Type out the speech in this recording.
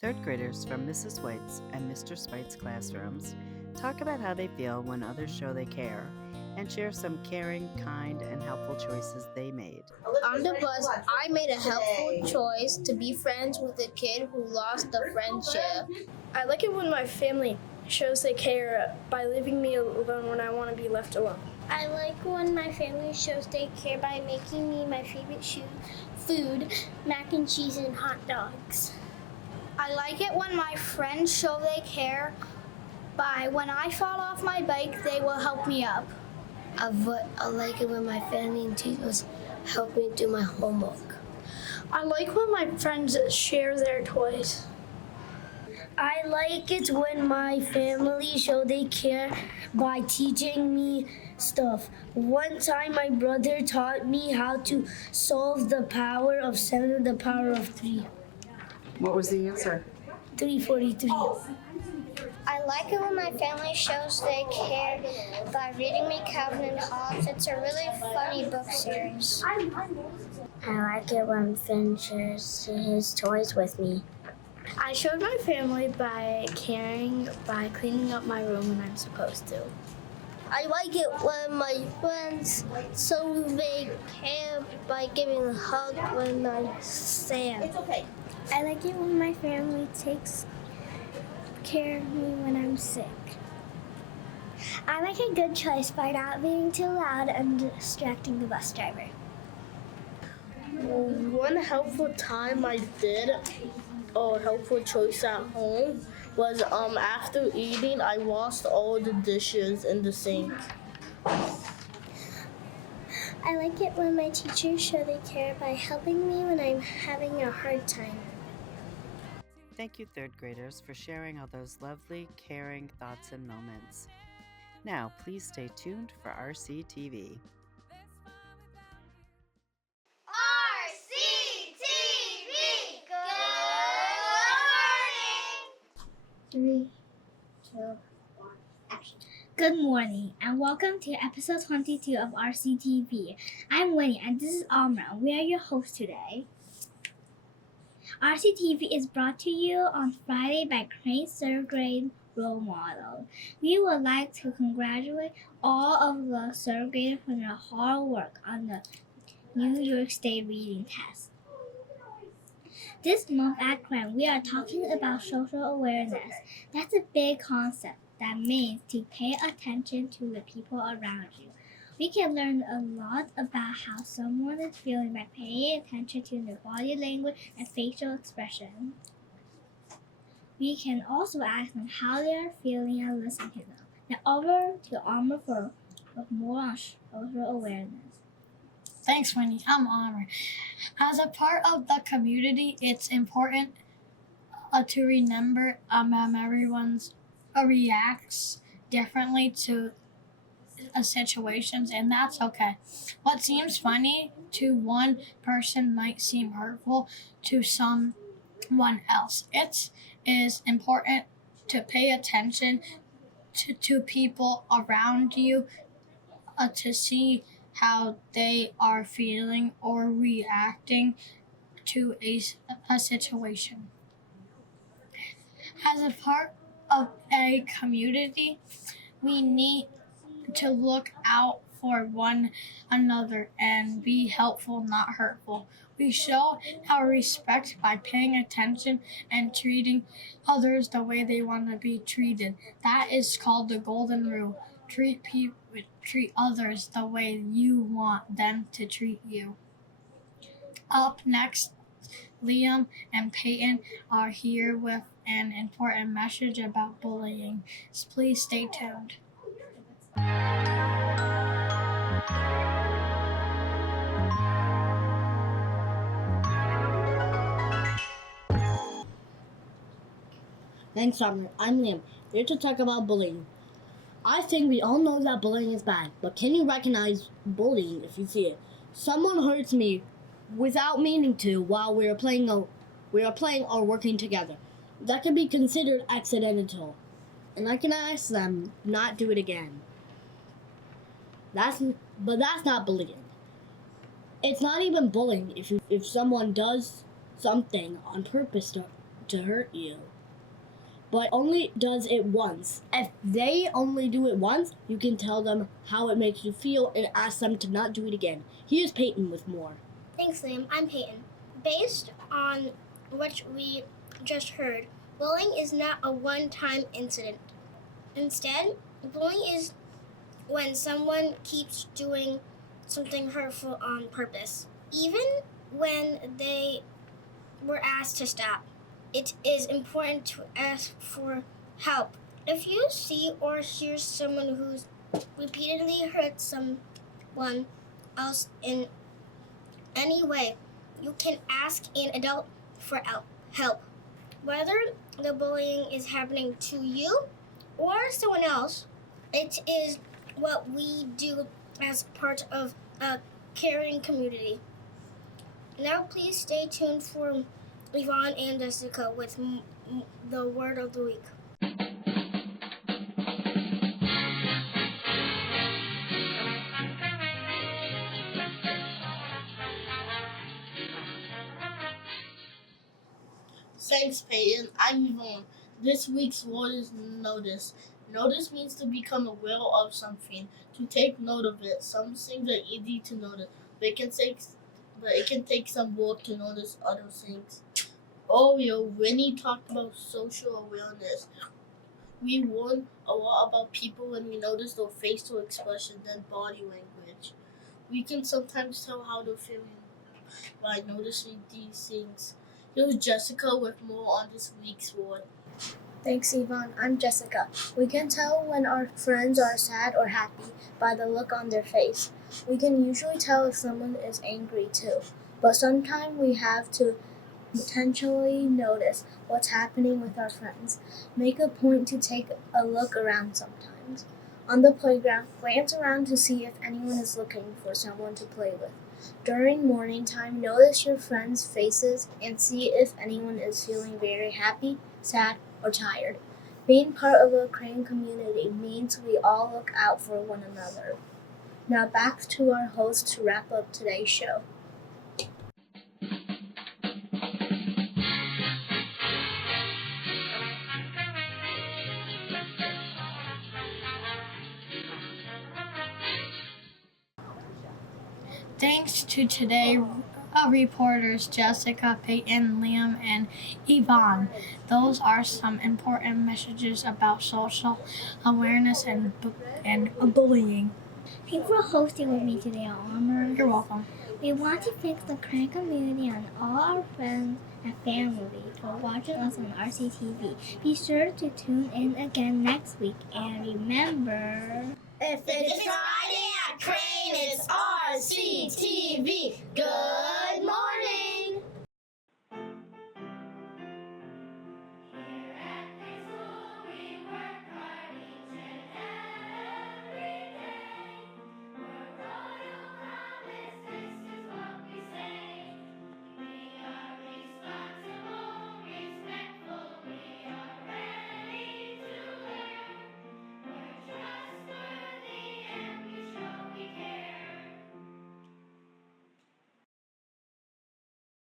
Third graders from Mrs. White's and Mr. Spite's classrooms talk about how they feel when others show they care and share some caring, kind, and helpful choices they made. On the bus, I made a helpful choice to be friends with a kid who lost a friendship. I like it when my family shows they care by leaving me alone when I want to be left alone. I like when my family shows they care by making me my favorite food, mac and cheese and hot dogs. I like it when my friends show they care by when I fall off my bike, they will help me up. I like it when my family and teachers help me do my homework. I like when my friends share their toys. I like it when my family show they care by teaching me stuff. One time my brother taught me how to solve the power of 7 to the power of 3. What was the answer? 343. I like it when my family shows they care by reading me Calvin and Hobbes. It's a really funny book series. I like it when Finn shares his toys with me. I showed my family by caring by cleaning up my room when I'm supposed to. I like it when my friends show they care by giving a hug when I'm sad. I like it when my family takes care of me when I'm sick. I like a good choice by not being too loud and distracting the bus driver. One helpful time I did a helpful choice at home was after eating, I washed all the dishes in the sink. I like it when my teachers show they care by helping me when I'm having a hard time. Thank you, third graders, for sharing all those lovely, caring thoughts and moments. Now, please stay tuned for RCTV. RCTV! Good morning! 3, 2, 1, action. Good morning and welcome to episode 22 of RCTV. I'm Winnie and this is Amra. We are your hosts today. RCTV is brought to you on Friday by Crane's third grade role model. We would like to congratulate all of the third graders for their hard work on the New York State reading test. This month at Crane, we are talking about social awareness. That's a big concept that means to pay attention to the people around you. We can learn a lot about how someone is feeling by paying attention to their body language and facial expression. We can also ask them how they are feeling and listen to them. Now over to Amr for more on social awareness. Thanks, Winnie. I'm Amr. As a part of the community, it's important to remember everyone's reacts differently to situations, and that's okay. What seems funny to one person might seem hurtful to someone else. It is important to pay attention to people around you to see how they are feeling or reacting to a situation. As a part of a community, we need to look out for one another and be helpful, not hurtful. We show our respect by paying attention and treating others the way they want to be treated. That is called the golden rule. Treat others the way you want them to treat you. Up next, Liam and Peyton are here with an important message about bullying. So please stay tuned. Thanks, Summer. I'm Liam, here to talk about bullying. I think we all know that bullying is bad, but can you recognize bullying if you see it? Someone hurts me without meaning to while we are playing or working together. That can be considered accidental, and I can ask them not do it again. That's not bullying. It's not even bullying if someone does something on purpose to hurt you, but only does it once. If they only do it once, you can tell them how it makes you feel and ask them to not do it again. Here's Peyton with more. Thanks, Liam. I'm Peyton. Based on what we just heard, bullying is not a one-time incident. Instead, bullying is when someone keeps doing something hurtful on purpose, even when they were asked to stop. It is important to ask for help. If you see or hear someone who's repeatedly hurt someone else in any way, you can ask an adult for help. Whether the bullying is happening to you or someone else, it is what we do as part of a caring community. Now please stay tuned for Yvonne and Jessica with the word of the week. Thanks, Peyton. I'm Yvonne. This week's word is notice. Notice means to become aware of something, to take note of it. Some things are easy to notice, but it can take some work to notice other things. Earlier, Winnie talked about social awareness. We learn a lot about people when we notice their facial expressions and body language. We can sometimes tell how they're feeling by noticing these things. Here's Jessica with more on this week's word. Thanks, Yvonne. I'm Jessica. We can tell when our friends are sad or happy by the look on their face. We can usually tell if someone is angry too, but sometimes we have to intentionally notice what's happening with our friends. Make a point to take a look around sometimes. On the playground, glance around to see if anyone is looking for someone to play with. During morning time, notice your friends' faces and see if anyone is feeling very happy, sad, or tired. Being part of a Crane community means we all look out for one another. Now back to our host to wrap up today's show. Thanks to today's reporters Jessica, Peyton, Liam, and Yvonne. Those are some important messages about social awareness and bullying. Thanks for hosting with me today, Armor. You're welcome. We want to thank the Crane community and all our friends and family for watching us on RCTV. Be sure to tune in again next week, and remember, If it's Friday at Crane, it's RCTV. Good